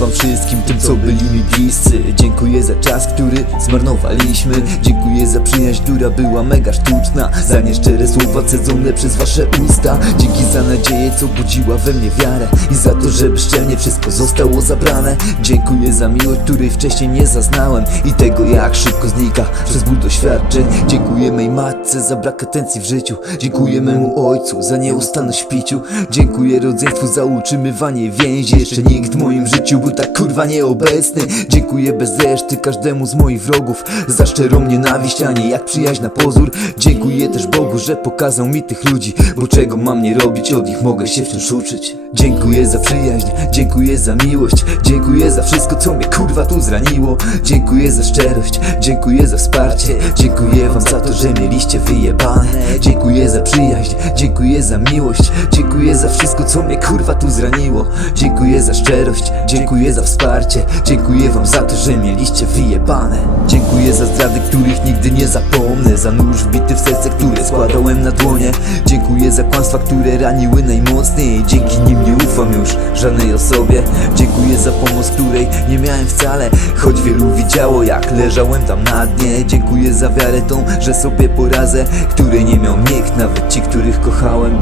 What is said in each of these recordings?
Wam wszystkim tym, co byli mi bliscy. Dziękuję za czas, który zmarnowaliśmy. Dziękuję za przyjaźń, która była mega sztuczna. Za nieszczere słowa cedzone przez wasze usta. Dzięki za nadzieję, co budziła we mnie wiarę. I za to, że bezczelnie wszystko zostało zabrane. Dziękuję za miłość, której wcześniej nie zaznałem. I tego, jak szybko znika przez ból doświadczeń. Dziękuję mej matce za brak atencji w życiu. Dziękuję memu ojcu za nieustanność w piciu. Dziękuję rodzeństwu za utrzymywanie więzi. Jeszcze nikt w moim życiu tak kurwa nieobecny. Dziękuję bez reszty każdemu z moich wrogów. Za szczerą nienawiść, a nie jak przyjaźń na pozór. Dziękuję też Bogu, że pokazał mi tych ludzi Bo czego mam nie robić, od nich mogę się wciąż uczyć Dziękuję za przyjaźń, dziękuję za miłość Dziękuję za wszystko, co mnie kurwa tu zraniło. Dziękuję za szczerość, dziękuję za wsparcie. Dziękuję wam za to, że mieliście wyjebane. Dziękuję za przyjaźń, dziękuję za miłość Dziękuję za wszystko, co mnie kurwa tu zraniło. Dziękuję za szczerość, dziękuję za wsparcie Dziękuję wam za to, że mieliście wyjebane. Dziękuję za zdrady, których nigdy nie zapomnę Za nóż wbity w serce, które składałem na dłonie. Dziękuję za kłamstwa, które raniły najmocniej. Dzięki nim nie ufam już żadnej osobie. Dziękuję za pomoc, której nie miałem wcale Choć wielu widziało, jak leżałem tam na dnie. Dziękuję za wiarę tą, że sobie poradzę Której nie miał nikt, nawet ci, których kochałem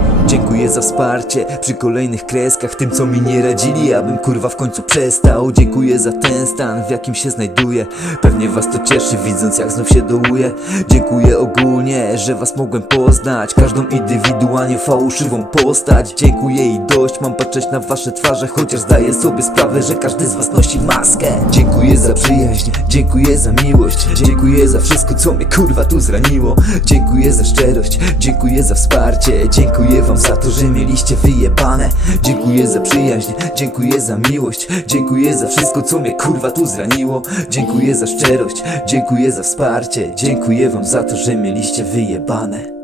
Dziękuję za wsparcie przy kolejnych kreskach Tym, co mi nie radzili, abym kurwa w końcu przestał. Dziękuję za ten stan, w jakim się znajduję. Pewnie was to cieszy, widząc jak znów się dołuję. Dziękuję ogólnie, że was mogłem poznać. Każdą indywidualnie fałszywą postać. Dziękuję i dość, mam patrzeć na wasze twarze Chociaż zdaję sobie sprawę, że każdy z was nosi maskę. Dziękuję za przyjaźń, dziękuję za miłość. Dziękuję za wszystko, co mnie kurwa tu zraniło. Dziękuję za szczerość, dziękuję za wsparcie. Dziękuję wam za to, że mieliście wyjebane. Dziękuję za przyjaźń, dziękuję za miłość. Dziękuję za wszystko, co mnie kurwa tu zraniło. Dziękuję za szczerość, dziękuję za wsparcie. Dziękuję wam za to, że mieliście wyjebane